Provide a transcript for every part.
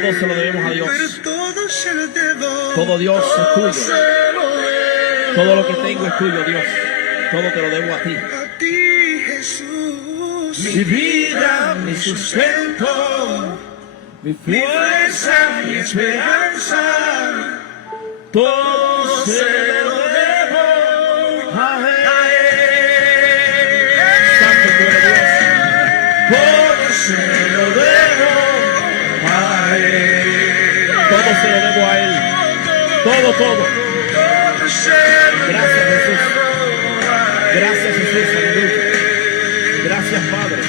Todo se lo debemos a Dios. Todo Dios es tuyo. Todo lo que tengo es tuyo, Dios. Todo te lo debo a ti. Mi vida, mi sustento, mi fuerza, mi esperanza, todo se lo debo a Él. Santo tú eres Dios. Todo se lo debo a Él. Todo se lo debo a Él. Todo, todo. Gracias, Jesús. Gracias, Jesús. Aleluya. Gracias, Padre.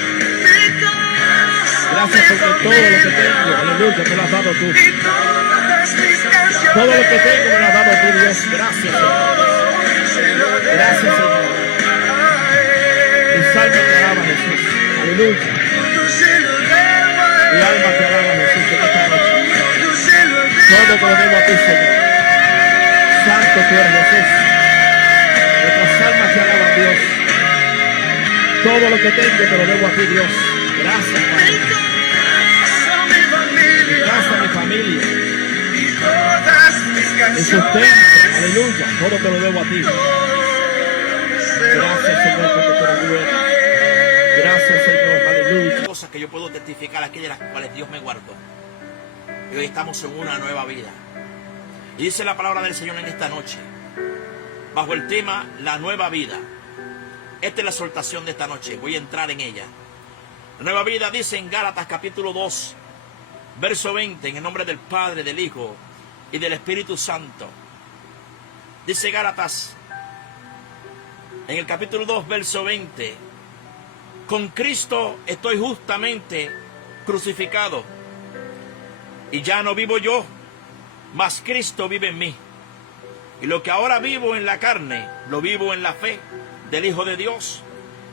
Gracias porque todo lo que tengo, aleluya, me lo has dado tú. Todo lo que tengo me lo has dado tú, Dios. Gracias, Señor. Gracias, Señor. Mi alma te alaba, Jesús. Aleluya. Mi alma te alaba, Jesús, en esta noche. Todo te lo debo a ti, Señor. Santo tú eres, Jesús. Nuestras almas te alaban, Dios. Todo lo que tengo te lo debo a ti, Dios. Gracias, Padre. Mi casa, mi familia, mi sustento, aleluya. Todo te lo debo a ti. Gracias, Señor, porque tú eres bueno. Gracias, Señor, aleluya. Cosas que yo puedo testificar aquí de las cuales Dios me guardó. Y hoy estamos en una nueva vida. Y dice la palabra del Señor en esta noche, bajo el tema La Nueva Vida. Esta es la exhortación de esta noche. Voy a entrar en ella. La nueva vida dice en Gálatas capítulo 2, verso 20, en el nombre del Padre, del Hijo y del Espíritu Santo. Dice Gálatas, en el capítulo 2, verso 20, con Cristo estoy justamente crucificado, y ya no vivo yo, mas Cristo vive en mí. Y lo que ahora vivo en la carne, lo vivo en la fe del Hijo de Dios,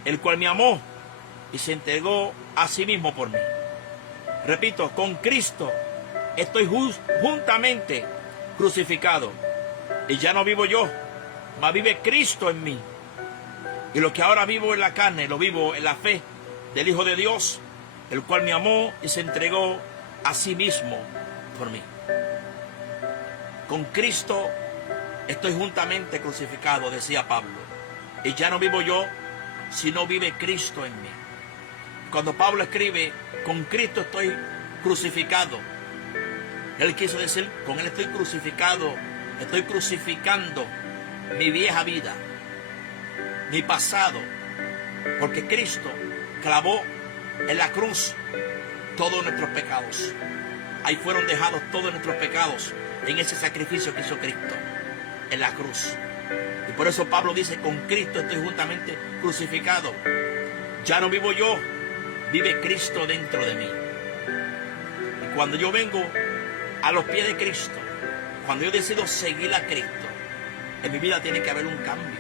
el cual me amó y se entregó a sí mismo por mí. Repito, con Cristo estoy juntamente crucificado, y ya no vivo yo, mas vive Cristo en mí. Y lo que ahora vivo en la carne, lo vivo en la fe del Hijo de Dios, el cual me amó y se entregó a sí mismo por mí. Con Cristo estoy juntamente crucificado, decía Pablo, y ya no vivo yo, sino vive Cristo en mí. Cuando Pablo escribe, con Cristo estoy crucificado, él quiso decir, con él estoy crucificado, estoy crucificando mi vieja vida, mi pasado, porque Cristo clavó en la cruz todos nuestros pecados. Ahí fueron dejados todos nuestros pecados en ese sacrificio que hizo Cristo en la cruz. Y por eso Pablo dice, con Cristo estoy juntamente crucificado. Ya no vivo yo, vive Cristo dentro de mí. Y cuando yo vengo a los pies de Cristo, cuando yo decido seguir a Cristo, en mi vida tiene que haber un cambio.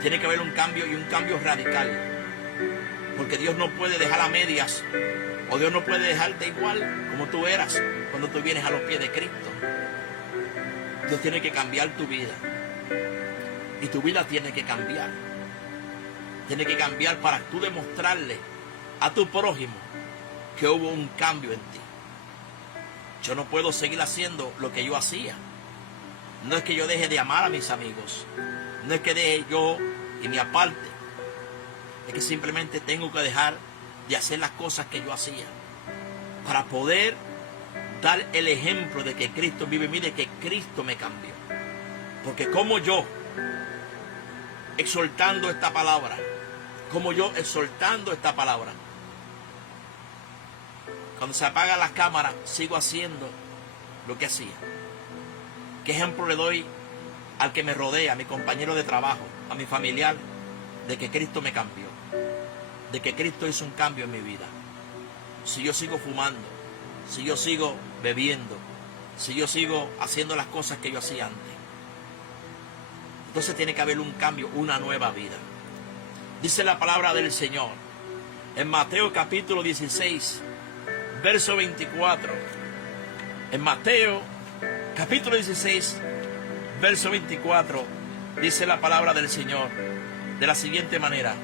Tiene que haber un cambio, y un cambio radical. Porque Dios no puede dejar a medias, o Dios no puede dejarte igual como tú eras cuando tú vienes a los pies de Cristo. Dios tiene que cambiar tu vida. Y tu vida tiene que cambiar. Tiene que cambiar para tú demostrarle a tu prójimo que hubo un cambio en ti. Yo no puedo seguir haciendo lo que yo hacía. No es que yo deje de amar a mis amigos. No es que deje yo y me aparte. Es que simplemente tengo que dejar de hacer las cosas que yo hacía para poder dar el ejemplo de que Cristo vive en mí, de que Cristo me cambió. Porque como yo, exhortando esta palabra, cuando se apagan las cámaras, sigo haciendo lo que hacía. ¿Qué ejemplo le doy al que me rodea, a mi compañero de trabajo, a mi familiar, de que Cristo me cambió? De que Cristo hizo un cambio en mi vida. Si yo sigo fumando, si yo sigo bebiendo, si yo sigo haciendo las cosas que yo hacía antes, entonces tiene que haber un cambio, una nueva vida. Dice la palabra del Señor en Mateo capítulo 16, verso 24. En Mateo capítulo 16, verso 24, dice la palabra del Señor de la siguiente manera.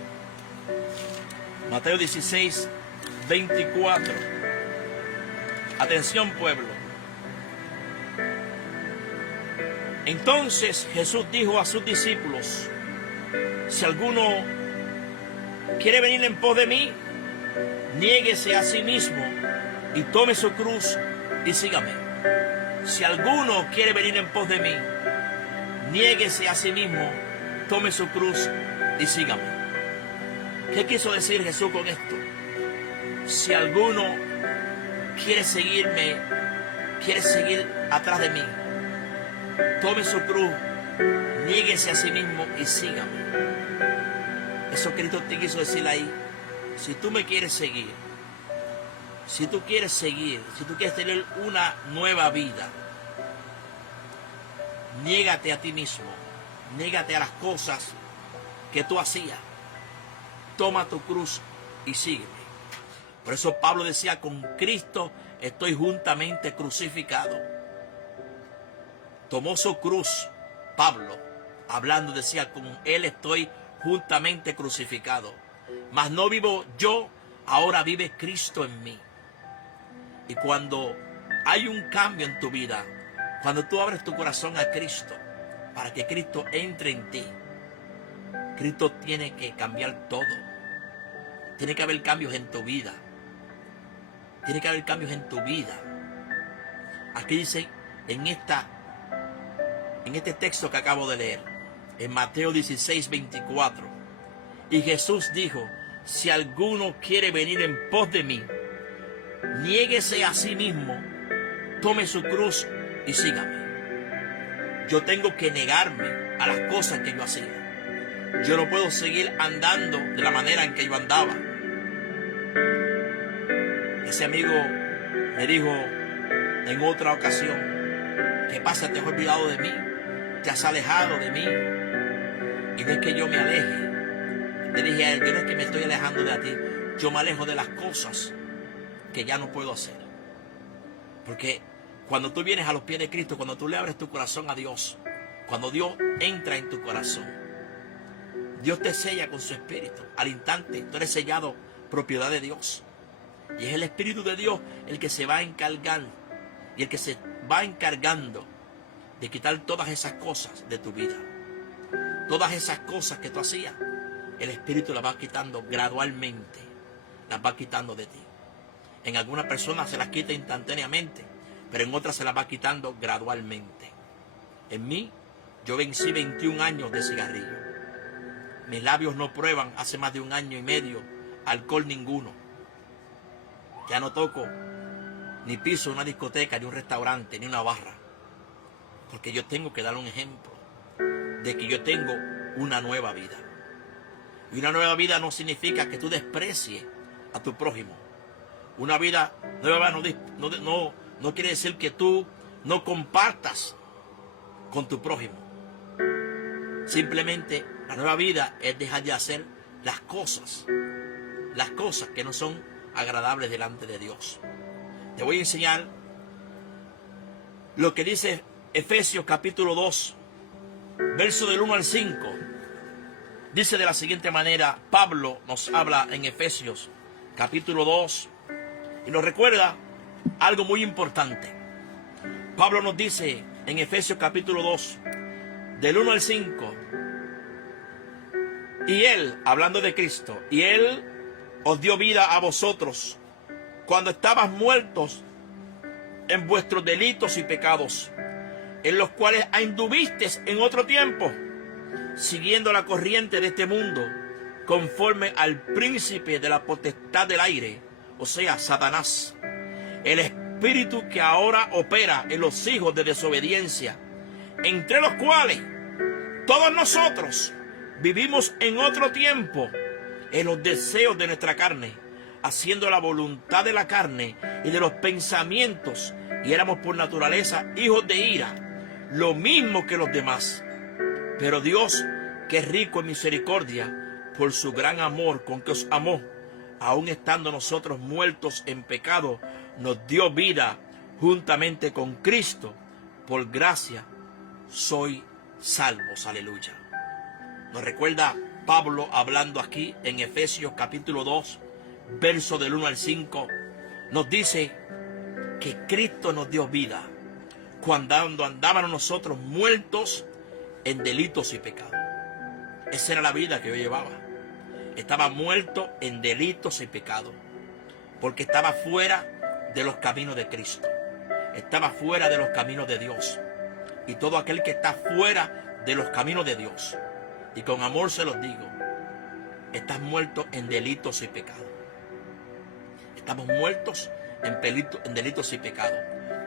Mateo 16, 24. Atención, pueblo. Entonces Jesús dijo a sus discípulos: si alguno quiere venir en pos de mí, niéguese a sí mismo y tome su cruz y sígame. Si alguno quiere venir en pos de mí, niéguese a sí mismo, tome su cruz y sígame. ¿Qué quiso decir Jesús con esto? Si alguno quiere seguirme, quiere seguir atrás de mí, tome su cruz, niéguese a sí mismo y sígame. Eso Cristo te quiso decir ahí. Si tú me quieres seguir, si tú quieres tener una nueva vida, niégate a ti mismo, niégate a las cosas que tú hacías, toma tu cruz y sígueme. Por eso Pablo decía: con Cristo estoy juntamente crucificado. Tomó su cruz, Pablo, hablando, decía: con Él estoy juntamente crucificado. Mas no vivo yo, ahora vive Cristo en mí. Y cuando hay un cambio en tu vida, cuando tú abres tu corazón a Cristo, para que Cristo entre en ti, Cristo tiene que cambiar todo. Tiene que haber cambios en tu vida. Tiene que haber cambios en tu vida. Aquí dice, en este texto que acabo de leer, en Mateo 16, 24, y Jesús dijo: si alguno quiere venir en pos de mí, niéguese a sí mismo, tome su cruz y sígame. Yo tengo que negarme a las cosas que yo hacía. Yo no puedo seguir andando de la manera en que yo andaba. Ese amigo me dijo en otra ocasión: ¿qué pasa? ¿Te has olvidado de mí? ¿Te has alejado de mí? Y no es que yo me aleje. Le dije a él: yo no es que me estoy alejando de ti, yo me alejo de las cosas que ya no puedo hacer. Porque cuando tú vienes a los pies de Cristo, cuando tú le abres tu corazón a Dios, cuando Dios entra en tu corazón, Dios te sella con su espíritu. Al instante tú eres sellado, propiedad de Dios. Y es el Espíritu de Dios el que se va a encargar y el que se va encargando de quitar todas esas cosas de tu vida. Todas esas cosas que tú hacías, el Espíritu las va quitando gradualmente, las va quitando de ti. En algunas personas se las quita instantáneamente, pero en otras se las va quitando gradualmente. En mí, yo vencí 21 años de cigarrillo. Mis labios no prueban hace más de 1 año y medio alcohol ninguno. Ya no toco ni piso una discoteca, ni un restaurante, ni una barra. Porque yo tengo que dar un ejemplo de que yo tengo una nueva vida. Y una nueva vida no significa que tú desprecies a tu prójimo. Una vida nueva no quiere decir que tú no compartas con tu prójimo. Simplemente la nueva vida es dejar de hacer las cosas que no son agradables delante de Dios. Te voy a enseñar lo que dice Efesios capítulo 2, verso del 1 al 5. Dice de la siguiente manera, Pablo nos habla en Efesios capítulo 2 y nos recuerda algo muy importante. Pablo nos dice en Efesios capítulo 2, del 1 al 5, y Él, hablando de Cristo, y Él os dio vida a vosotros cuando estabas muertos en vuestros delitos y pecados, en los cuales anduvisteis en otro tiempo, siguiendo la corriente de este mundo, conforme al príncipe de la potestad del aire, o sea, Satanás, el espíritu que ahora opera en los hijos de desobediencia, entre los cuales todos nosotros vivimos en otro tiempo en los deseos de nuestra carne, haciendo la voluntad de la carne y de los pensamientos, y éramos por naturaleza hijos de ira, lo mismo que los demás. Pero Dios, que es rico en misericordia, por su gran amor con que os amó, aun estando nosotros muertos en pecado, nos dio vida juntamente con Cristo. Por gracia soy salvos. Aleluya. Nos recuerda Pablo hablando aquí en Efesios capítulo 2, verso del 1 al 5. Nos dice que Cristo nos dio vida cuando andábamos nosotros muertos en delitos y pecados. Esa era la vida que yo llevaba. Estaba muerto en delitos y pecados, porque estaba fuera de los caminos de Cristo. Estaba fuera de los caminos de Dios. Y todo aquel que está fuera de los caminos de Dios, y con amor se los digo, estás muerto en delitos y pecados. Estamos muertos en delitos y pecados.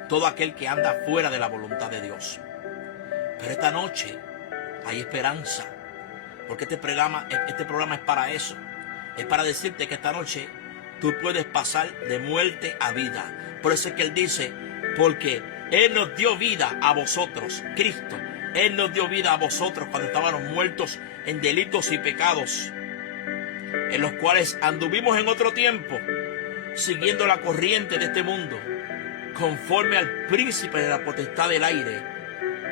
Todo aquel que anda fuera de la voluntad de Dios. Pero esta noche hay esperanza, porque este programa es para eso. Es para decirte que esta noche tú puedes pasar de muerte a vida. Por eso es que Él dice, porque Él nos dio vida a vosotros, Cristo. Él nos dio vida a vosotros cuando estábamos muertos en delitos y pecados, en los cuales anduvimos en otro tiempo, siguiendo la corriente de este mundo, conforme al príncipe de la potestad del aire,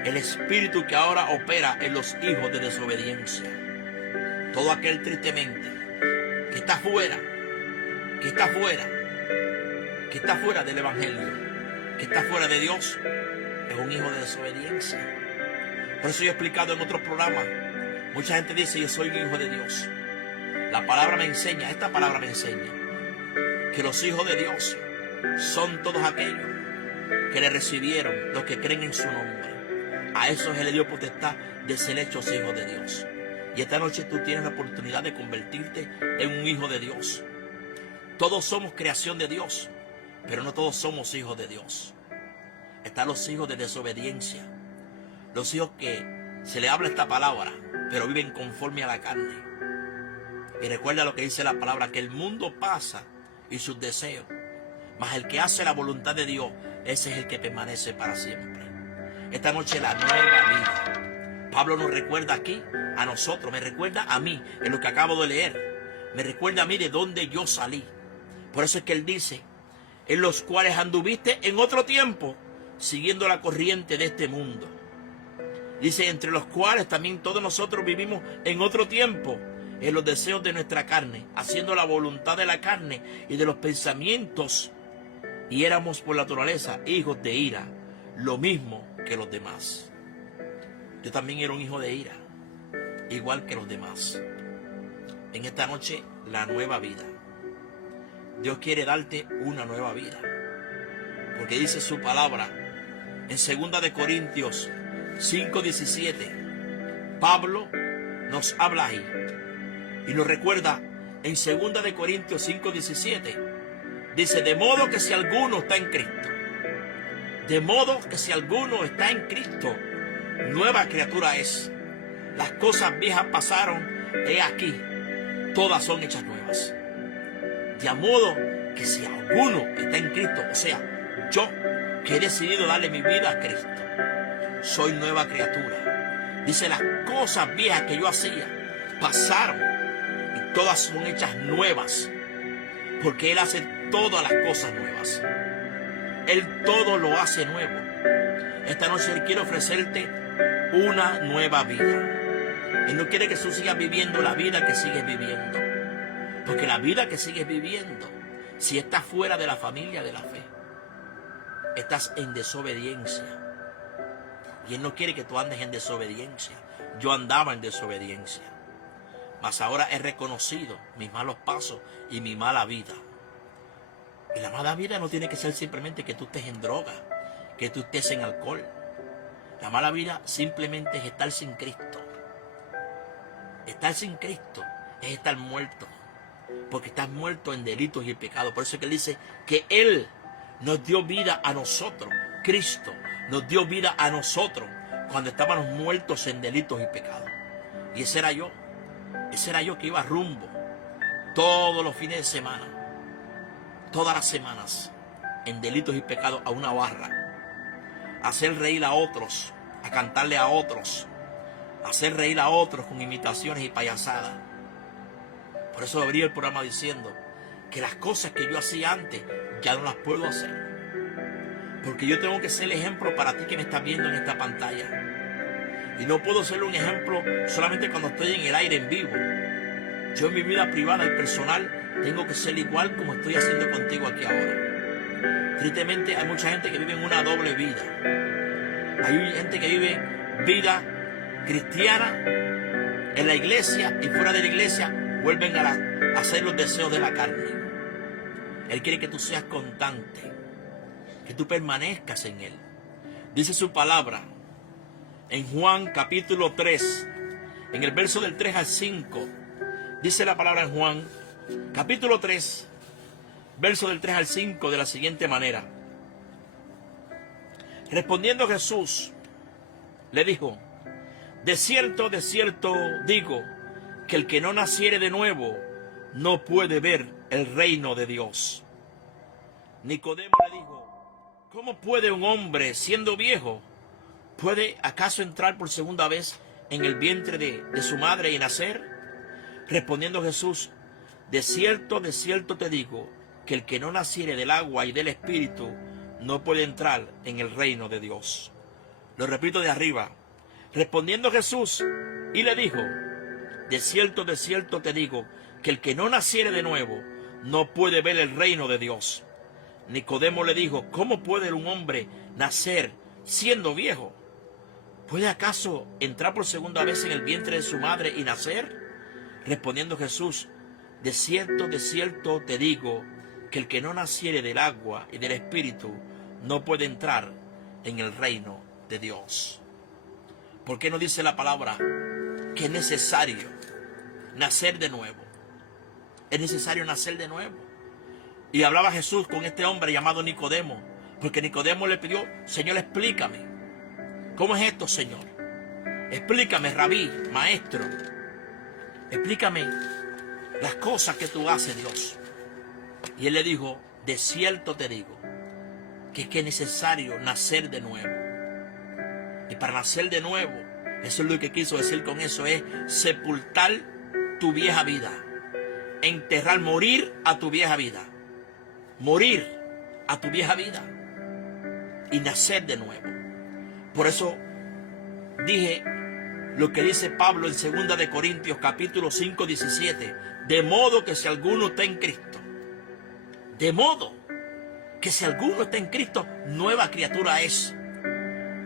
el espíritu que ahora opera en los hijos de desobediencia. Todo aquel tristemente que está fuera del evangelio, que está fuera de Dios, es un hijo de desobediencia. Por eso yo he explicado en otros programas, mucha gente dice, yo soy un hijo de Dios. La palabra me enseña, esta palabra me enseña, que los hijos de Dios son todos aquellos que le recibieron, los que creen en su nombre. A esos se le dio potestad de ser hechos hijos de Dios. Y esta noche tú tienes la oportunidad de convertirte en un hijo de Dios. Todos somos creación de Dios, pero no todos somos hijos de Dios. Están los hijos de desobediencia, los hijos que se le habla esta palabra, pero viven conforme a la carne. Y recuerda lo que dice la palabra, que el mundo pasa y sus deseos, mas el que hace la voluntad de Dios, ese es el que permanece para siempre. Esta noche la nueva vida. Pablo nos recuerda aquí a nosotros, me recuerda a mí en lo que acabo de leer, me recuerda a mí de dónde yo salí. Por eso es que él dice, en los cuales anduviste en otro tiempo, siguiendo la corriente de este mundo. Dice, entre los cuales también todos nosotros vivimos en otro tiempo, en los deseos de nuestra carne, haciendo la voluntad de la carne y de los pensamientos, y éramos por naturaleza hijos de ira, lo mismo que los demás. Yo también era un hijo de ira, igual que los demás. En esta noche, la nueva vida. Dios quiere darte una nueva vida, porque dice su palabra en 2 de Corintios 5:17. Pablo nos habla ahí y nos recuerda en 2 de Corintios 5:17. Dice, de modo que si alguno está en Cristo, de modo que si alguno está en Cristo, nueva criatura es. Las cosas viejas pasaron, he aquí, todas son hechas nuevas. De modo que si alguno está en Cristo, o sea, yo que he decidido darle mi vida a Cristo, soy nueva criatura. Dice, las cosas viejas que yo hacía pasaron y todas son hechas nuevas, porque Él hace todas las cosas nuevas. Él todo lo hace nuevo. Esta noche Él quiere ofrecerte una nueva vida. Él no quiere que tú sigas viviendo la vida que sigues viviendo, porque la vida que sigues viviendo, si estás fuera de la familia de la fe, estás en desobediencia. Y Él no quiere que tú andes en desobediencia. Yo andaba en desobediencia, mas ahora he reconocido mis malos pasos y mi mala vida. Y la mala vida no tiene que ser simplemente que tú estés en droga, que tú estés en alcohol. La mala vida simplemente es estar sin Cristo. Estar sin Cristo es estar muerto, porque estás muerto en delitos y pecados. Por eso es que Él dice que Él nos dio vida a nosotros. Cristo nos dio vida a nosotros cuando estábamos muertos en delitos y pecados. Y ese era yo que iba rumbo todos los fines de semana, todas las semanas, en delitos y pecados, a una barra, a hacer reír a otros, a cantarle a otros, a hacer reír a otros con imitaciones y payasadas. Por eso abrí el programa diciendo que las cosas que yo hacía antes ya no las puedo hacer, porque yo tengo que ser el ejemplo para ti que me estás viendo en esta pantalla. Y no puedo ser un ejemplo solamente cuando estoy en el aire en vivo. Yo en mi vida privada y personal tengo que ser igual como estoy haciendo contigo aquí ahora. Tristemente hay mucha gente que vive en una doble vida. Hay gente que vive vida cristiana en la iglesia y fuera de la iglesia vuelven a hacer los deseos de la carne. Él quiere que tú seas constante, que tú permanezcas en Él. Dice su palabra en Juan capítulo 3, en el verso del 3 al 5. Dice la palabra en Juan capítulo 3, verso del 3 al 5 de la siguiente manera. Respondiendo Jesús, le dijo: de cierto digo, que el que no naciere de nuevo no puede ver el reino de Dios. Nicodemo le dijo: ¿cómo puede un hombre, siendo viejo, puede acaso entrar por segunda vez en el vientre de su madre y nacer? Respondiendo Jesús: de cierto te digo, que el que no naciere del agua y del Espíritu no puede entrar en el reino de Dios. Lo repito de arriba. Respondiendo Jesús y le dijo: de cierto te digo, que el que no naciere de nuevo no puede ver el reino de Dios. Nicodemo le dijo: ¿cómo puede un hombre nacer siendo viejo? ¿Puede acaso entrar por segunda vez en el vientre de su madre y nacer? Respondiendo Jesús: de cierto te digo, que el que no naciere del agua y del Espíritu no puede entrar en el reino de Dios. ¿Por qué no dice la palabra que es necesario nacer de nuevo? Es necesario nacer de nuevo. Y hablaba Jesús con este hombre llamado Nicodemo, porque Nicodemo le pidió: Señor, explícame. ¿Cómo es esto, Señor? Explícame, Rabí, maestro. Explícame las cosas que tú haces, Dios. Y él le dijo: de cierto te digo, que es necesario nacer de nuevo. Y para nacer de nuevo, eso es lo que quiso decir con eso, es sepultar tu vieja vida. Enterrar, morir a tu vieja vida. Morir a tu vieja vida. Y nacer de nuevo. Por eso dije lo que dice Pablo en 2 de Corintios capítulo 5, 17. De modo que si alguno está en Cristo, de modo que si alguno está en Cristo, nueva criatura es.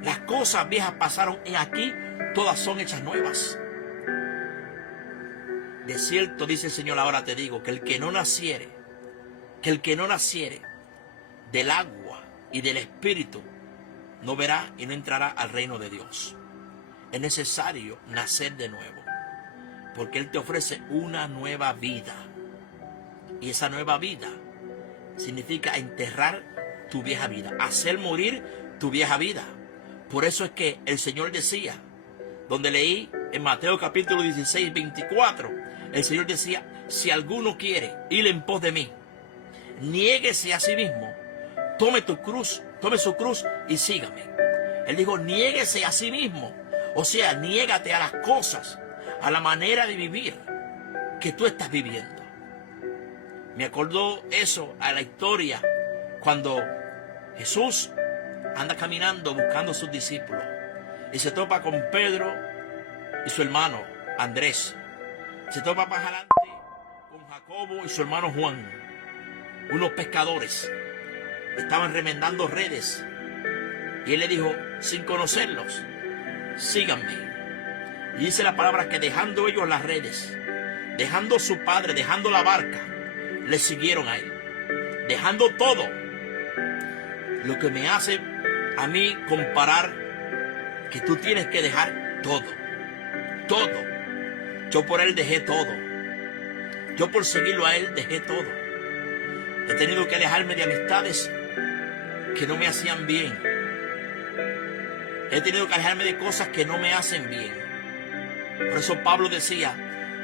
Las cosas viejas pasaron y aquí todas son hechas nuevas. De cierto, dice el Señor, ahora te digo, que el que no naciere del agua y del Espíritu, no verá y no entrará al reino de Dios. Es necesario nacer de nuevo, porque Él te ofrece una nueva vida. Y esa nueva vida significa enterrar tu vieja vida, hacer morir tu vieja vida. Por eso es que el Señor decía, donde leí en Mateo capítulo 16, 24, el Señor decía: si alguno quiere ir en pos de mí, niéguese a sí mismo, tome su cruz y sígame. Él dijo: niéguese a sí mismo, o sea, niégate a las cosas, a la manera de vivir que tú estás viviendo. Me acordó eso a la historia cuando Jesús anda caminando buscando a sus discípulos y se topa con Pedro y su hermano Andrés. Se topa más adelante con Jacobo y su hermano Juan, unos pescadores. Estaban remendando redes y él le dijo, sin conocerlos: síganme. Y dice la palabra que dejando ellos las redes, dejando su padre, dejando la barca, le siguieron a él, dejando todo. Lo que me hace a mí comparar que tú tienes que dejar todo. Yo por él dejé todo. Yo por seguirlo a él dejé todo. He tenido que alejarme de amistades que no me hacían bien. He tenido que alejarme de cosas que no me hacen bien. Por eso Pablo decía,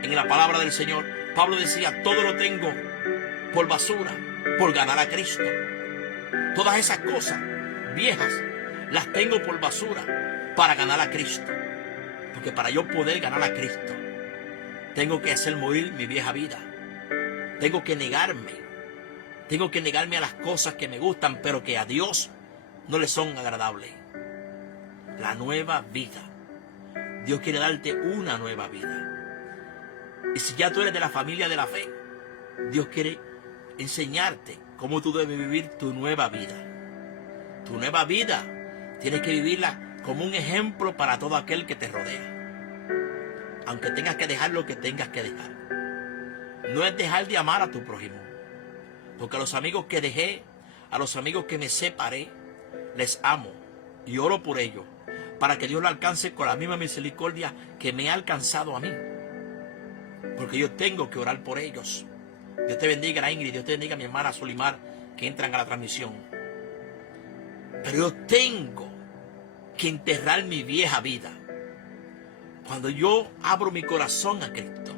en la palabra del Señor, Pablo decía: todo lo tengo por basura, por ganar a Cristo. Todas esas cosas viejas las tengo por basura para ganar a Cristo. Porque para yo poder ganar a Cristo, tengo que hacer morir mi vieja vida. Tengo que negarme a las cosas que me gustan, pero que a Dios no le son agradables. La nueva vida. Dios quiere darte una nueva vida. Y si ya tú eres de la familia de la fe, Dios quiere enseñarte cómo tú debes vivir tu nueva vida. Tu nueva vida tienes que vivirla como un ejemplo para todo aquel que te rodea. Aunque tengas que dejar lo que tengas que dejar. No es dejar de amar a tu prójimo. Porque a los amigos que dejé, a los amigos que me separé, les amo y oro por ellos, para que Dios lo alcance con la misma misericordia que me ha alcanzado a mí. Porque yo tengo que orar por ellos. Dios te bendiga, Ingrid. Dios te bendiga, mi hermana Solimar, que entran a la transmisión. Pero yo tengo que enterrar mi vieja vida. Cuando yo abro mi corazón a Cristo,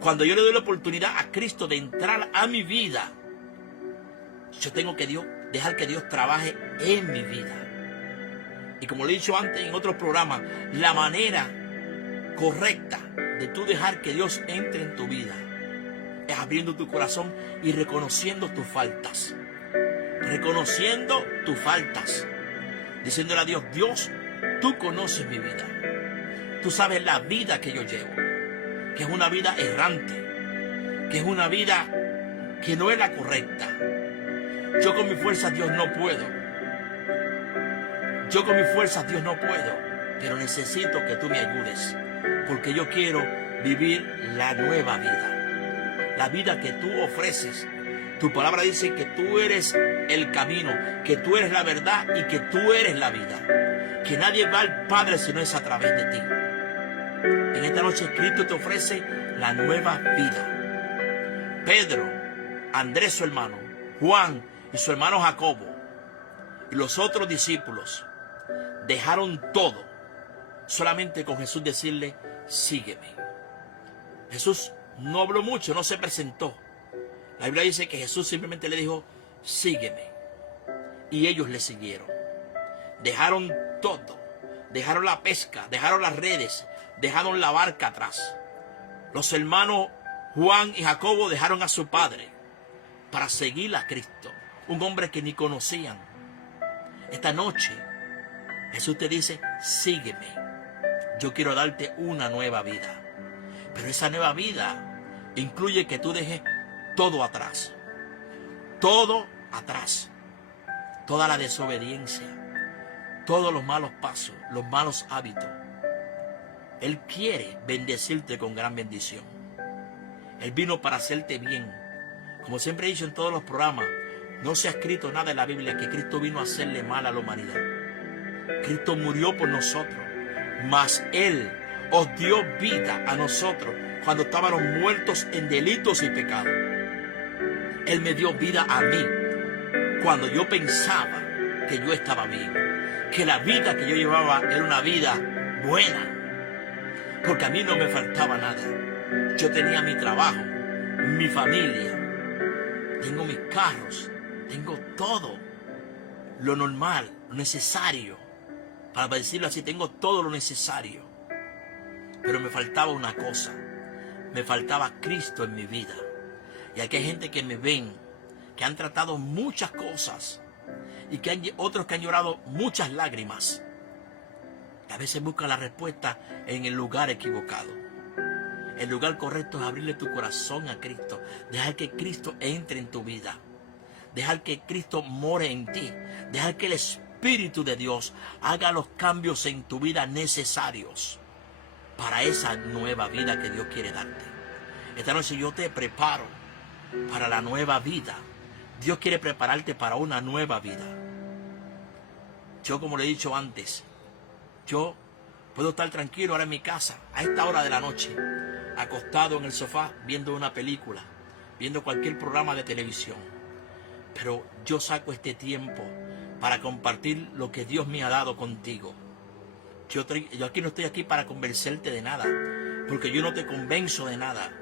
cuando yo le doy la oportunidad a Cristo de entrar a mi vida, yo tengo que dejar que Dios trabaje en mi vida. Y como lo he dicho antes en otros programas, la manera correcta de tú dejar que Dios entre en tu vida es abriendo tu corazón y reconociendo tus faltas. Reconociendo tus faltas. Diciéndole a Dios, Dios, tú conoces mi vida. Tú sabes la vida que yo llevo. Que es una vida errante. Que es una vida que no es la correcta. Yo con mis fuerzas, Dios, no puedo. Yo con mis fuerzas, Dios, no puedo. Pero necesito que tú me ayudes. Porque yo quiero vivir la nueva vida. La vida que tú ofreces. Tu palabra dice que tú eres el camino, que tú eres la verdad y que tú eres la vida. Que nadie va al Padre si no es a través de ti. En esta noche Cristo te ofrece la nueva vida. Pedro, Andrés su hermano, Juan y su hermano Jacobo y los otros discípulos dejaron todo solamente con Jesús decirle, sígueme. Jesús no habló mucho, no se presentó. La Biblia dice que Jesús simplemente le dijo, sígueme. Y ellos le siguieron. Dejaron todo. Dejaron la pesca, dejaron las redes, dejaron la barca atrás. Los hermanos Juan y Jacobo dejaron a su padre para seguir a Cristo. Un hombre que ni conocían. Esta noche Jesús te dice, sígueme. Yo quiero darte una nueva vida. Pero esa nueva vida incluye que tú dejes todo atrás. Todo atrás. Toda la desobediencia. Todos los malos pasos, los malos hábitos. Él quiere bendecirte con gran bendición. Él vino para hacerte bien. Como siempre he dicho en todos los programas, no se ha escrito nada en la Biblia que Cristo vino a hacerle mal a la humanidad. Cristo murió por nosotros, mas Él os dio vida a nosotros cuando estábamos muertos en delitos y pecados. Él me dio vida a mí cuando yo pensaba que yo estaba bien, que la vida que yo llevaba era una vida buena, porque a mí no me faltaba nada. Yo tenía mi trabajo, mi familia, tengo mis carros, tengo todo lo normal, lo necesario, para decirlo así, tengo todo lo necesario. Pero me faltaba una cosa, me faltaba Cristo en mi vida. Y aquí hay gente que me ven, que han tratado muchas cosas y que hay otros que han llorado muchas lágrimas. Y a veces buscan la respuesta en el lugar equivocado. El lugar correcto es abrirle tu corazón a Cristo, dejar que Cristo entre en tu vida, dejar que Cristo more en ti, dejar que el Espíritu de Dios haga los cambios en tu vida necesarios para esa nueva vida que Dios quiere darte. Esta noche yo te preparo para la nueva vida. Dios quiere prepararte para una nueva vida. Yo, como le he dicho antes, yo puedo estar tranquilo ahora en mi casa, a esta hora de la noche, acostado en el sofá, viendo una película, viendo cualquier programa de televisión. Pero yo saco este tiempo para compartir lo que Dios me ha dado contigo. Yo aquí no estoy aquí para convencerte de nada, porque yo no te convenzo de nada.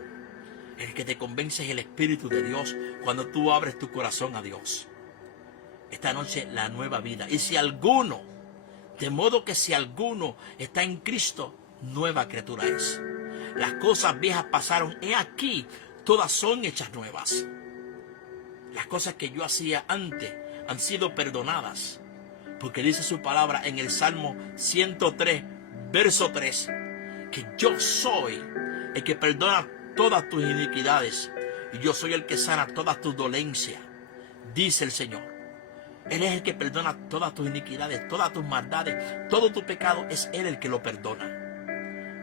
El que te convence es el Espíritu de Dios cuando tú abres tu corazón a Dios. Esta noche la nueva vida. Y si alguno, de modo que si alguno está en Cristo, nueva criatura es. Las cosas viejas pasaron, he aquí, todas son hechas nuevas. Las cosas que yo hacía antes han sido perdonadas. Porque dice su palabra en el Salmo 103, verso 3, que yo soy el que perdona todas tus iniquidades y yo soy el que sana todas tus dolencias. dice el Señor. Él es el que perdona todas tus iniquidades, todas tus maldades, todo tu pecado. Es Él el que lo perdona.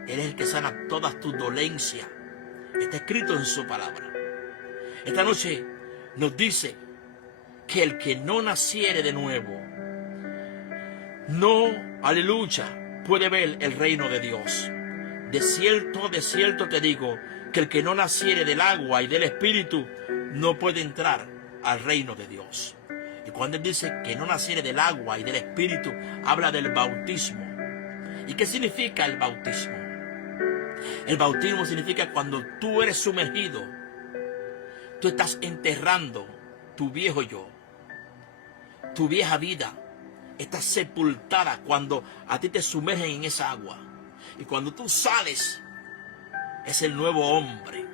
Él es el que sana todas tus dolencias. Está escrito en su palabra. Esta noche nos dice que el que no naciere de nuevo, no, aleluya, puede ver el reino de Dios. De cierto te digo, que el que no naciere del agua y del Espíritu no puede entrar al reino de Dios. Y cuando él dice que no naciere del agua y del Espíritu, habla del bautismo. ¿Y qué significa el bautismo? El bautismo significa cuando tú eres sumergido, tú estás enterrando tu viejo yo, tu vieja vida. Estás sepultada cuando a ti te sumergen en esa agua. Y cuando tú sales, es el nuevo hombre,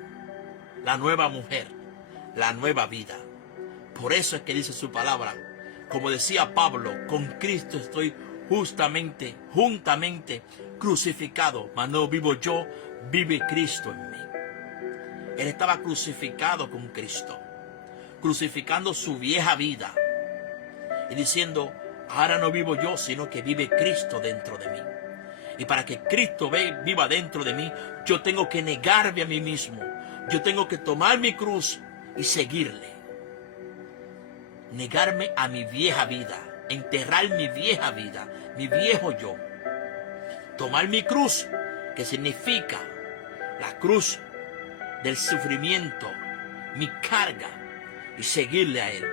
la nueva mujer, la nueva vida. Por eso es que dice su palabra, como decía Pablo, con Cristo estoy juntamente crucificado, mas no vivo yo, vive Cristo en mí. Él estaba crucificado con Cristo, crucificando su vieja vida y diciendo, ahora no vivo yo, sino que vive Cristo dentro de mí. Y para que Cristo viva dentro de mí, yo tengo que negarme a mí mismo. Yo tengo que tomar mi cruz y seguirle. Negarme a mi vieja vida, enterrar mi vieja vida, mi viejo yo. Tomar mi cruz, que significa la cruz del sufrimiento, mi carga, y seguirle a Él.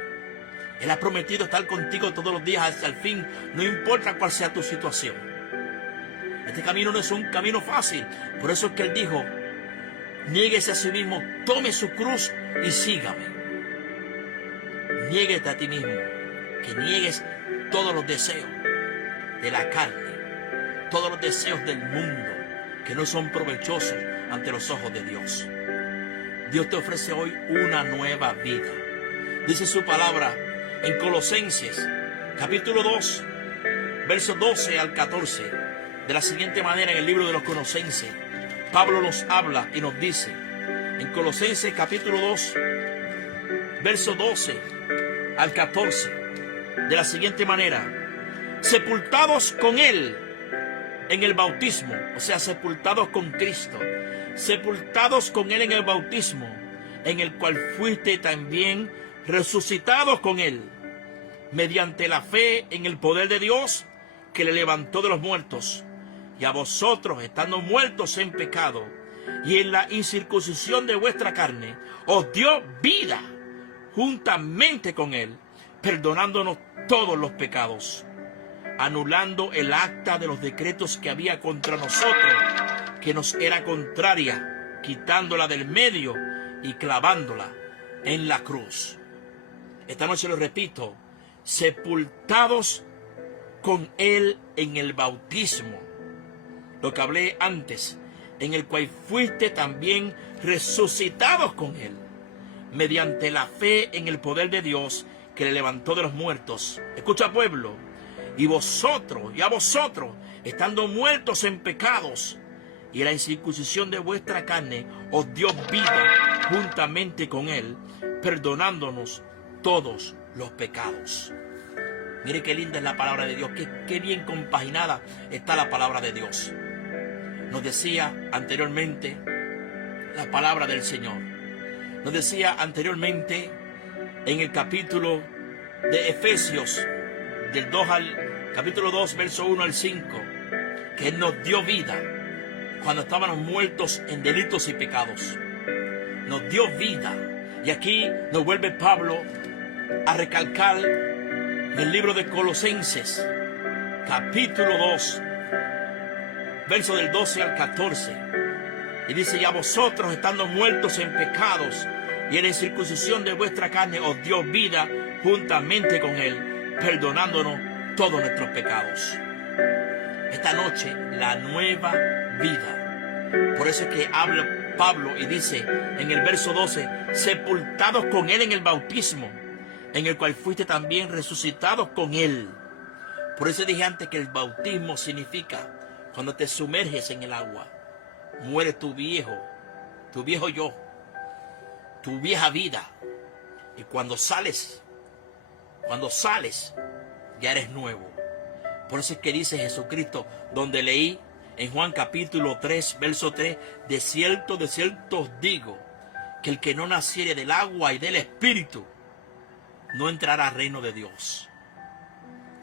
Él ha prometido estar contigo todos los días hasta el fin, no importa cuál sea tu situación. Este camino no es un camino fácil, por eso es que Él dijo, niéguese a sí mismo, tome su cruz y sígame. Niéguete a ti mismo, que niegues todos los deseos de la carne, todos los deseos del mundo que no son provechosos ante los ojos de Dios. Dios te ofrece hoy una nueva vida. Dice su palabra en Colosenses, capítulo 2, versos 12 al 14, de la siguiente manera en el libro de los Colosenses. Pablo nos habla y nos dice, en Colosenses capítulo 2, verso 12 al 14, de la siguiente manera: sepultados con Él en el bautismo, o sea, sepultados con Cristo, sepultados con Él en el bautismo, en el cual fuiste también resucitados con Él, mediante la fe en el poder de Dios que le levantó de los muertos, y a vosotros, estando muertos en pecado y en la incircuncisión de vuestra carne, os dio vida juntamente con Él, perdonándonos todos los pecados, anulando el acta de los decretos que había contra nosotros, que nos era contraria, quitándola del medio y clavándola en la cruz. Esta noche lo repito, sepultados con Él en el bautismo, lo que hablé antes, en el cual fuiste también resucitados con Él, mediante la fe en el poder de Dios que le levantó de los muertos. Escucha, pueblo, y a vosotros, estando muertos en pecados y en la incircuncisión de vuestra carne, os dio vida juntamente con Él, perdonándonos todos los pecados. Mire qué linda es la palabra de Dios, qué bien compaginada está la palabra de Dios. Nos decía anteriormente la palabra del Señor. Nos decía anteriormente en el capítulo de Efesios, del 2 capítulo 2, verso 1 al 5, que Él nos dio vida cuando estábamos muertos en delitos y pecados. Nos dio vida. Y aquí nos vuelve Pablo a recalcar en el libro de Colosenses, capítulo 2, verso del 12 al 14. Y dice, y a vosotros, estando muertos en pecados y en la incircuncisión de vuestra carne, os dio vida juntamente con Él, perdonándonos todos nuestros pecados. Esta noche, la nueva vida. Por eso es que habla Pablo y dice en el verso 12, sepultados con Él en el bautismo, en el cual fuiste también resucitados con Él. Por eso dije antes que el bautismo significa cuando te sumerges en el agua, muere tu viejo yo, tu vieja vida. Y cuando sales, Cuando sales, ya eres nuevo. Por eso es que dice Jesucristo, donde leí en Juan capítulo 3, verso 3, de cierto os digo, que el que no naciere del agua y del Espíritu, no entrará al reino de Dios.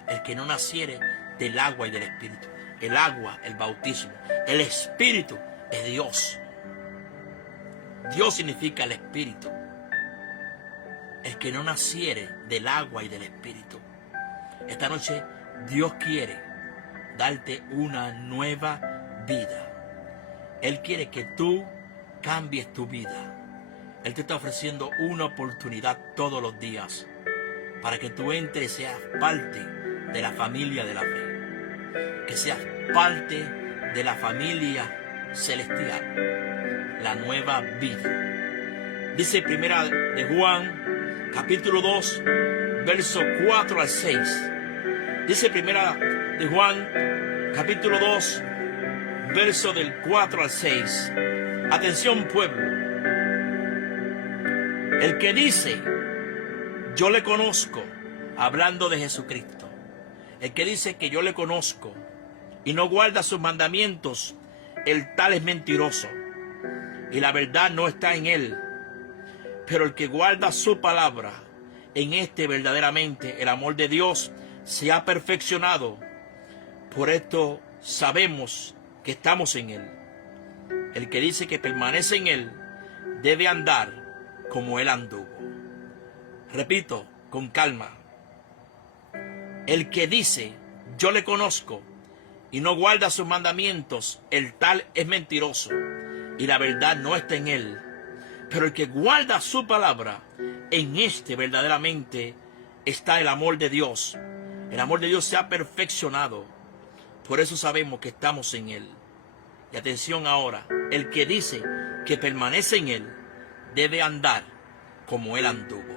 El que no naciere del agua y del Espíritu. El agua, el bautismo. El Espíritu es Dios. Dios significa el Espíritu. El que no naciere del agua y del Espíritu. Esta noche Dios quiere darte una nueva vida. Él quiere que tú cambies tu vida. Él te está ofreciendo una oportunidad todos los días para que tú entres y seas parte de la familia de la fe. Que seas parte de la familia celestial. La nueva vida. Dice primera de Juan, capítulo 2, verso 4 al 6. Dice primera de Juan, capítulo 2, verso del 4 al 6. Atención, pueblo. El que dice, yo le conozco, hablando de Jesucristo. El que dice que yo le conozco y no guarda sus mandamientos, el tal es mentiroso y la verdad no está en él. Pero el que guarda su palabra, en este verdaderamente el amor de Dios se ha perfeccionado. Por esto sabemos que estamos en él. El que dice que permanece en él debe andar como él anduvo. Repito, con calma. El que dice, yo le conozco, y no guarda sus mandamientos, el tal es mentiroso, y la verdad no está en él. Pero el que guarda su palabra, en este verdaderamente está el amor de Dios. El amor de Dios se ha perfeccionado. Por eso sabemos que estamos en él. Y atención ahora, el que dice que permanece en él, debe andar como él anduvo.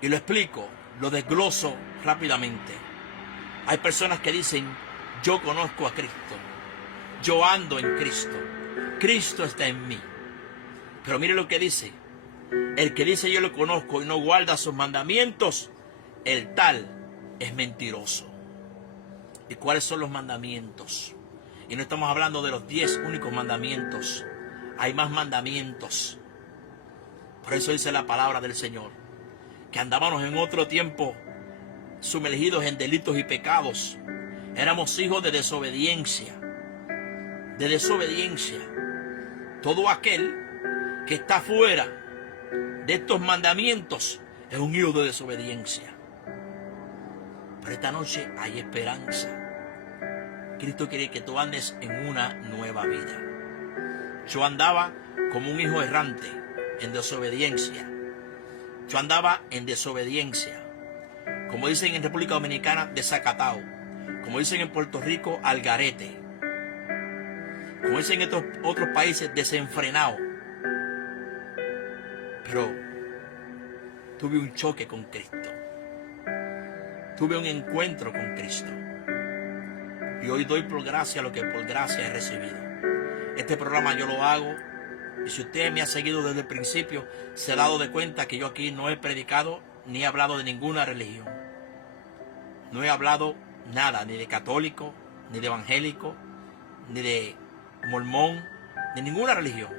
Y lo explico, lo desgloso rápidamente. Hay personas que dicen, yo conozco a Cristo, yo ando en Cristo, Cristo está en mí. Pero mire lo que dice, el que dice yo lo conozco y no guarda sus mandamientos, el tal es mentiroso. ¿Y cuáles son los mandamientos? Y no estamos hablando de los 10 únicos mandamientos. Hay más mandamientos. Por eso dice la palabra del Señor, que andábamos en otro tiempo sumergidos en delitos y pecados. Éramos hijos de desobediencia. De desobediencia. Todo aquel que está fuera de estos mandamientos es un hijo de desobediencia. Pero esta noche hay esperanza. Cristo quiere que tú andes en una nueva vida. Yo andaba como un hijo errante, en desobediencia. Yo andaba en desobediencia. Como dicen en República Dominicana, desacatado. Como dicen en Puerto Rico, al garete. Como dicen en estos otros países, desenfrenado. Pero tuve un choque con Cristo. Tuve un encuentro con Cristo. Y hoy doy por gracia lo que por gracia he recibido. Este programa yo lo hago. Y si usted me ha seguido desde el principio, se ha dado de cuenta que yo aquí no he predicado ni he hablado de ninguna religión. No he hablado nada, ni de católico, ni de evangélico, ni de mormón, de ninguna religión.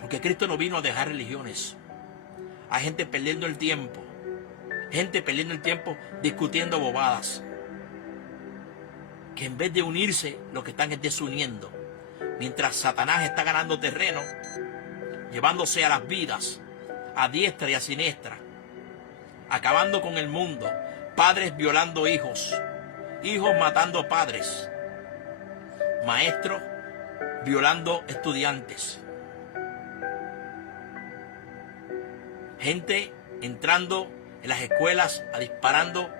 Porque Cristo no vino a dejar religiones. Hay gente perdiendo el tiempo. Gente perdiendo el tiempo discutiendo bobadas. Que en vez de unirse, lo que están es desuniendo. Mientras Satanás está ganando terreno, llevándose a las vidas, a diestra y a siniestra, acabando con el mundo, padres violando hijos, hijos matando padres, maestros violando estudiantes, gente entrando en las escuelas disparando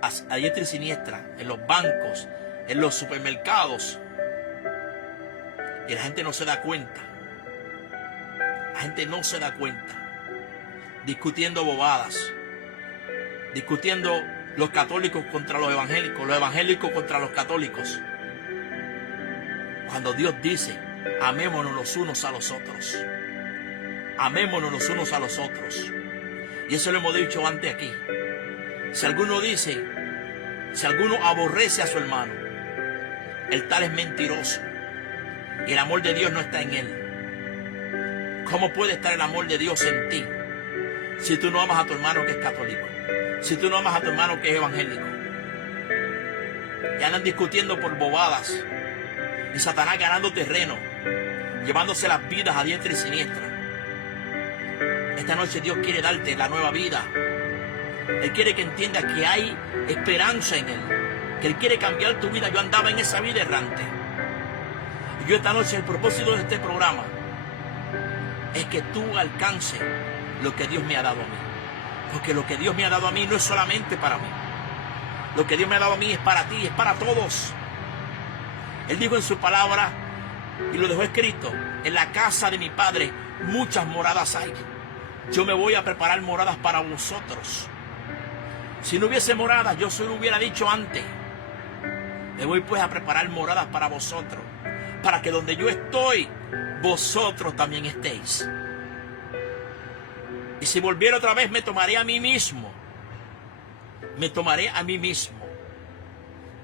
a diestra y siniestra, en los bancos, en los supermercados. Y la gente no se da cuenta. La gente no se da cuenta. Discutiendo bobadas. Discutiendo los católicos contra los evangélicos contra los católicos. Cuando Dios dice, amémonos los unos a los otros. Amémonos los unos a los otros. Y eso lo hemos dicho antes aquí. Si alguno dice, si alguno aborrece a su hermano, el tal es mentiroso y el amor de Dios no está en él. ¿Cómo puede estar el amor de Dios en ti si tú no amas a tu hermano que es católico? Si tú no amas a tu hermano que es evangélico. Y andan discutiendo por bobadas. Y Satanás ganando terreno, llevándose las vidas a diestra y siniestra. Esta noche Dios quiere darte la nueva vida. Él quiere que entiendas que hay esperanza en Él. Que Él quiere cambiar tu vida. Yo andaba en esa vida errante. Y yo esta noche, el propósito de este programa es que tú alcances lo que Dios me ha dado a mí. Porque lo que Dios me ha dado a mí no es solamente para mí. Lo que Dios me ha dado a mí es para ti, es para todos. Él dijo en su palabra, y lo dejó escrito, en la casa de mi Padre muchas moradas hay. Yo me voy a preparar moradas para vosotros. Si no hubiese moradas, yo se lo hubiera dicho antes. Me voy pues a preparar moradas para vosotros, para que donde yo estoy, vosotros también estéis. Y si volviera otra vez, me tomaré a mí mismo. Me tomaré a mí mismo.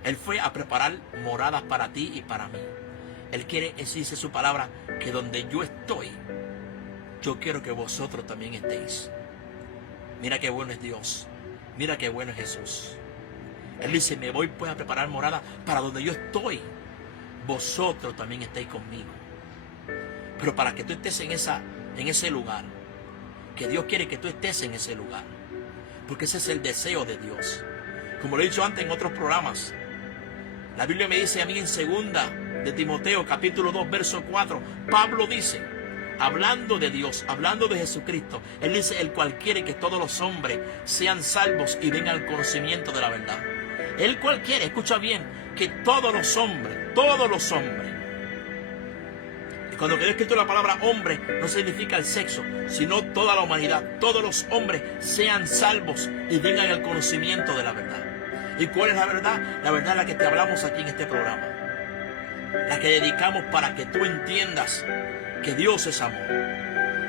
Él fue a preparar moradas para ti y para mí. Él quiere, dice su palabra, que donde yo estoy, yo quiero que vosotros también estéis. Mira qué bueno es Dios. Mira qué bueno es Jesús. Él dice, me voy pues a preparar morada para donde yo estoy. Vosotros también estéis conmigo. Pero para que tú estés en ese lugar, que Dios quiere que tú estés en ese lugar. Porque ese es el deseo de Dios. Como lo he dicho antes en otros programas, la Biblia me dice a mí en 2 de Timoteo, capítulo 2, verso 4, Pablo dice, hablando de Dios, hablando de Jesucristo, él dice, el cual quiere que todos los hombres sean salvos y vengan al conocimiento de la verdad. El cual quiere, escucha bien, que todos los hombres, y cuando quedó escrito la palabra hombre, no significa el sexo, sino toda la humanidad, todos los hombres sean salvos y vengan al conocimiento de la verdad. ¿Y cuál es la verdad? La verdad es la que te hablamos aquí en este programa. La que dedicamos para que tú entiendas que Dios es amor.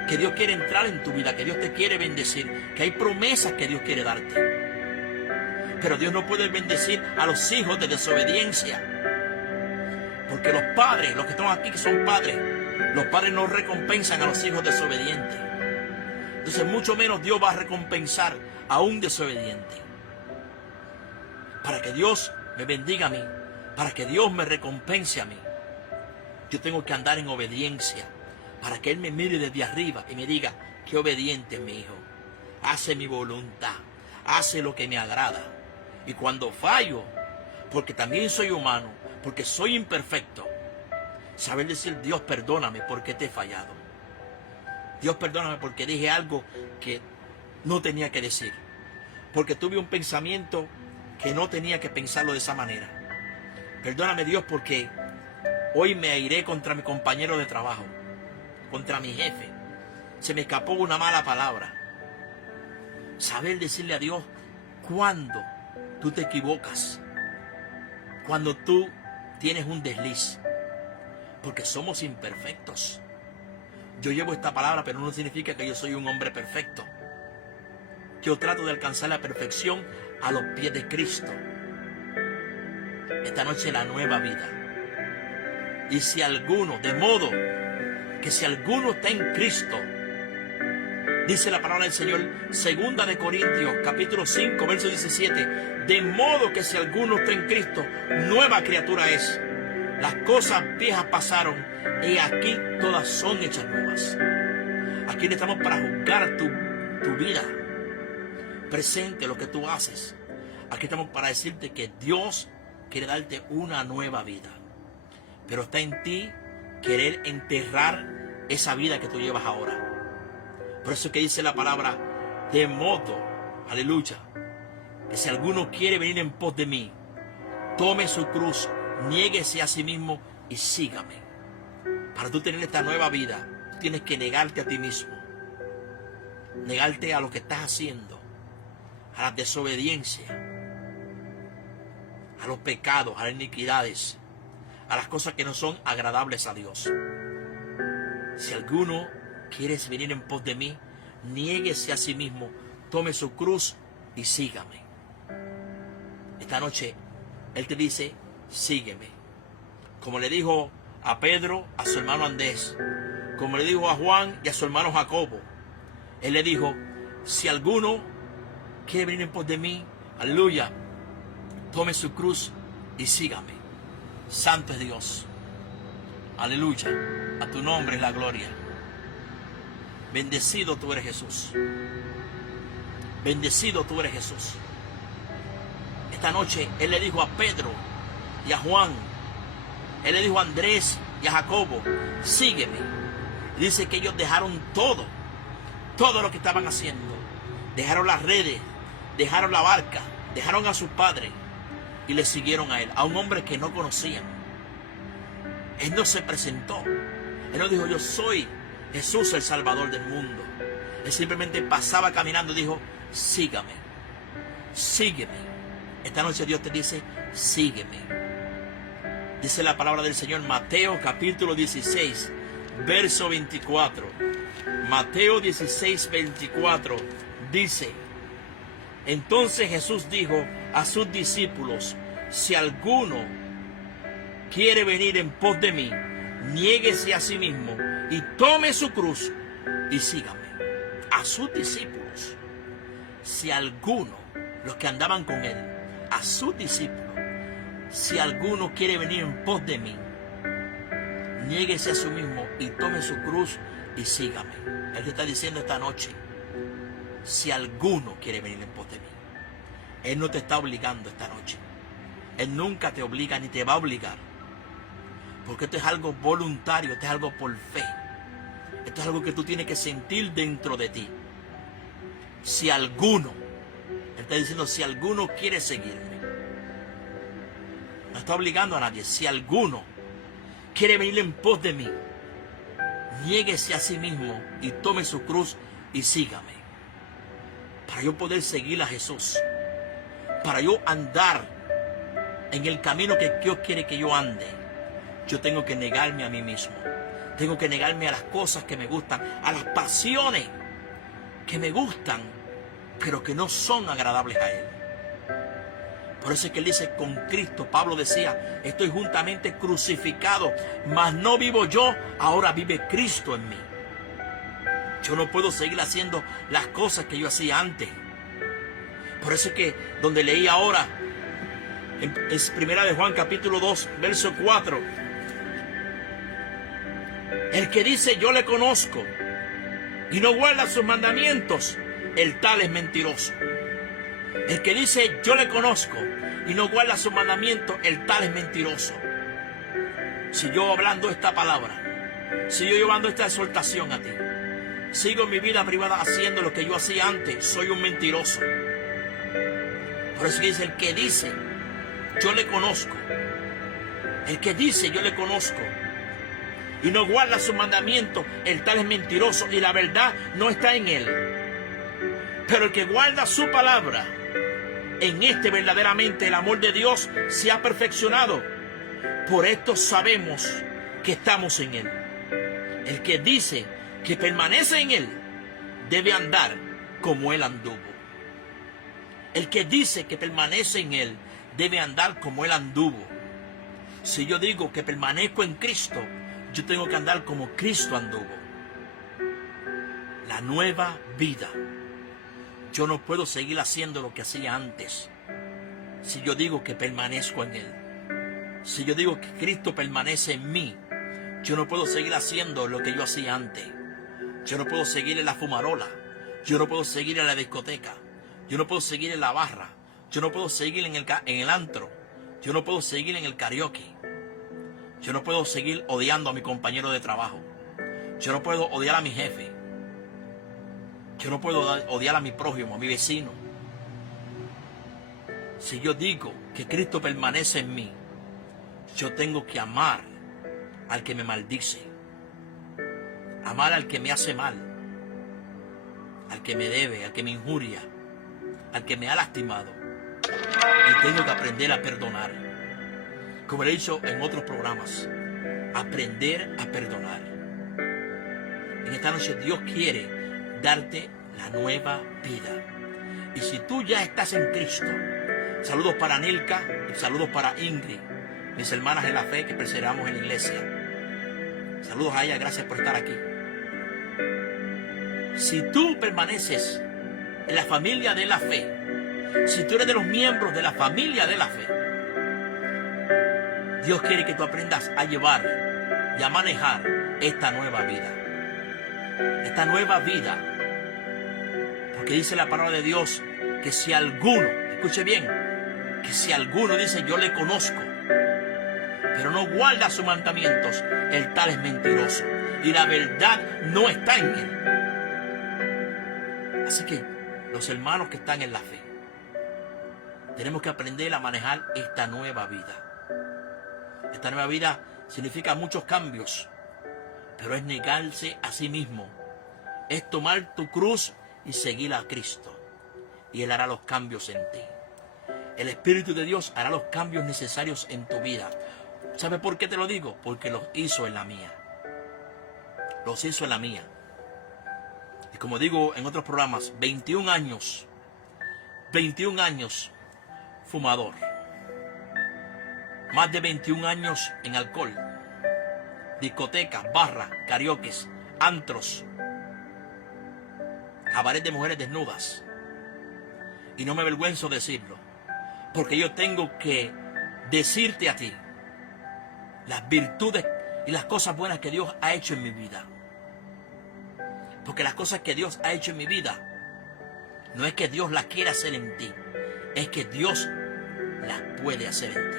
Que Dios quiere entrar en tu vida, que Dios te quiere bendecir. Que hay promesas que Dios quiere darte. Pero Dios no puede bendecir a los hijos de desobediencia. Porque los padres, los que están aquí que son padres, los padres no recompensan a los hijos desobedientes. Entonces mucho menos Dios va a recompensar a un desobediente. Para que Dios me bendiga a mí, para que Dios me recompense a mí, yo tengo que andar en obediencia, para que Él me mire desde arriba y me diga, qué obediente es mi hijo, hace mi voluntad, hace lo que me agrada. Y cuando fallo, porque también soy humano, porque soy imperfecto, saber decir, Dios perdóname porque te he fallado. Dios perdóname porque dije algo que no tenía que decir, porque tuve un pensamiento que no tenía que pensarlo de esa manera. Perdóname Dios porque hoy me airé contra mi compañero de trabajo, contra mi jefe. Se me escapó una mala palabra. Saber decirle a Dios cuando tú te equivocas, cuando tú tienes un desliz, porque somos imperfectos. Yo llevo esta palabra, pero no significa que yo soy un hombre perfecto. Yo trato de alcanzar la perfección a los pies de Cristo. Esta noche la nueva vida. Y si alguno, de modo que si alguno está en Cristo, dice la palabra del Señor, 2 de Corintios, capítulo 5, verso 17, de modo que si alguno está en Cristo, nueva criatura es. Las cosas viejas pasaron y aquí todas son hechas nuevas. Aquí no estamos para juzgar tu vida presente, lo que tú haces. Aquí estamos para decirte que Dios quiere darte una nueva vida, pero está en ti querer enterrar esa vida que tú llevas ahora. Por eso es que dice la palabra, de modo, aleluya, que si alguno quiere venir en pos de mí, tome su cruz, niéguese a sí mismo y sígame. Para tú tener esta nueva vida, tienes que negarte a ti mismo, negarte a lo que estás haciendo, a la desobediencia, a los pecados, a las iniquidades, a las cosas que no son agradables a Dios. Si alguno quiere venir en pos de mí, niéguese a sí mismo, tome su cruz y sígame. esta noche Él te dice, sígueme. Como le dijo a Pedro, a su hermano Andrés, como le dijo a Juan y a su hermano Jacobo. Él le dijo, si alguno quiere venir en pos de mí, aleluya, tome su cruz y sígame. Santo es Dios. Aleluya. A tu nombre es la gloria. Bendecido tú eres, Jesús. Bendecido tú eres, Jesús. Esta noche Él le dijo a Pedro y a Juan, Él le dijo a Andrés y a Jacobo, sígueme. Dice que ellos dejaron todo lo que estaban haciendo. Dejaron las redes, dejaron la barca, dejaron a sus padres y le siguieron a Él, a un hombre que no conocían. Él no se presentó. Él no dijo, yo soy Jesús, el Salvador del mundo. Él simplemente pasaba caminando y dijo, sígame, sígueme. Esta noche Dios te dice, sígueme. Dice la palabra del Señor, Mateo capítulo 16, verso 24. Mateo 16, 24 dice, entonces Jesús dijo a sus discípulos, si alguno quiere venir en pos de mí, niéguese a sí mismo y tome su cruz y sígame. A sus discípulos, si alguno, los que andaban con Él, a sus discípulos, si alguno quiere venir en pos de mí, niéguese a sí mismo y tome su cruz y sígame. Él te está diciendo esta noche, si alguno quiere venir en pos de mí. Él no te está obligando esta noche. Él nunca te obliga ni te va a obligar. Porque esto es algo voluntario, esto es algo por fe. Esto es algo que tú tienes que sentir dentro de ti. Si alguno, Él está diciendo, si alguno quiere seguirme. No está obligando a nadie. Si alguno quiere venir en pos de mí, niéguese a sí mismo y tome su cruz y sígame. Para yo poder seguir a Jesús, para yo andar en el camino que Dios quiere que yo ande, yo tengo que negarme a mí mismo. Tengo que negarme a las cosas que me gustan, a las pasiones que me gustan, pero que no son agradables a Él. Por eso es que Él dice, con Cristo, Pablo decía, estoy juntamente crucificado, mas no vivo yo, ahora vive Cristo en mí. Yo no puedo seguir haciendo las cosas que yo hacía antes. Por eso es que donde leí ahora, en Primera de Juan capítulo 2, verso 4, el que dice yo le conozco y no guarda sus mandamientos, el tal es mentiroso. El que dice yo le conozco y no guarda sus mandamientos, el tal es mentiroso. Si yo hablando esta palabra, si yo llevando esta exhortación a ti, sigo en mi vida privada haciendo lo que yo hacía antes, soy un mentiroso. Por eso dice el que dice yo le conozco, el que dice yo le conozco y no guarda sus mandamientos, el tal es mentiroso y la verdad no está en él. Pero el que guarda su palabra, en este verdaderamente el amor de Dios se ha perfeccionado. Por esto sabemos que estamos en Él. El que dice que permanece en Él debe andar como Él anduvo. El que dice que permanece en Él debe andar como Él anduvo. Si yo digo que permanezco en Cristo, yo tengo que andar como Cristo anduvo. La nueva vida. Yo no puedo seguir haciendo lo que hacía antes. Si yo digo que permanezco en Él, si yo digo que Cristo permanece en mí, yo no puedo seguir haciendo lo que yo hacía antes. Yo no puedo seguir en la fumarola. Yo no puedo seguir en la discoteca. Yo no puedo seguir en la barra. Yo no puedo seguir en el antro. Yo no puedo seguir en el karaoke. Yo no puedo seguir odiando a mi compañero de trabajo. Yo no puedo odiar a mi jefe. Yo no puedo odiar a mi prójimo, a mi vecino. Si yo digo que Cristo permanece en mí, yo tengo que amar al que me maldice, amar al que me hace mal, al que me debe, al que me injuria, al que me ha lastimado. Y tengo que aprender a perdonar. Como le he dicho en otros programas, aprender a perdonar. En esta noche Dios quiere darte la nueva vida. Y si tú ya estás en Cristo, Saludos para Nilka y saludos para Ingrid, mis hermanas en la fe que perseveramos en la iglesia. Saludos a ellas, gracias por estar aquí. Si tú permaneces en la familia de la fe, si tú eres de los miembros de la familia de la fe, Dios quiere que tú aprendas a llevar y a manejar esta nueva vida. Esta nueva vida. Porque dice la palabra de Dios que si alguno, escuche bien, que si alguno dice yo le conozco, pero no guarda sus mandamientos, el tal es mentiroso y la verdad no está en él. Así que los hermanos que están en la fe, tenemos que aprender a manejar esta nueva vida. Esta nueva vida significa muchos cambios, pero es negarse a sí mismo, es tomar tu cruz y seguir a Cristo, y Él hará los cambios en ti. El Espíritu de Dios hará los cambios necesarios en tu vida. ¿Sabe por qué te lo digo? Porque los hizo en la mía. Los hizo en la mía. Y como digo en otros programas, 21 años fumador. Más de 21 años en alcohol, discotecas, barras, karaokes, antros, cabaret de mujeres desnudas. Y no me avergüenzo decirlo, porque yo tengo que decirte a ti las virtudes y las cosas buenas que Dios ha hecho en mi vida. Porque las cosas que Dios ha hecho en mi vida, no es que Dios las quiera hacer en ti, es que Dios las puede hacer en ti.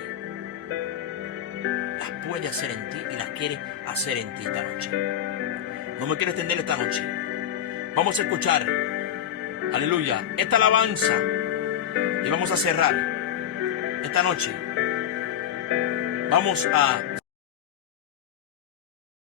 Las puede hacer en ti y las quiere hacer en ti esta noche. No me quiero extender esta noche. Vamos a escuchar, aleluya, esta alabanza y vamos a cerrar esta noche. Vamos a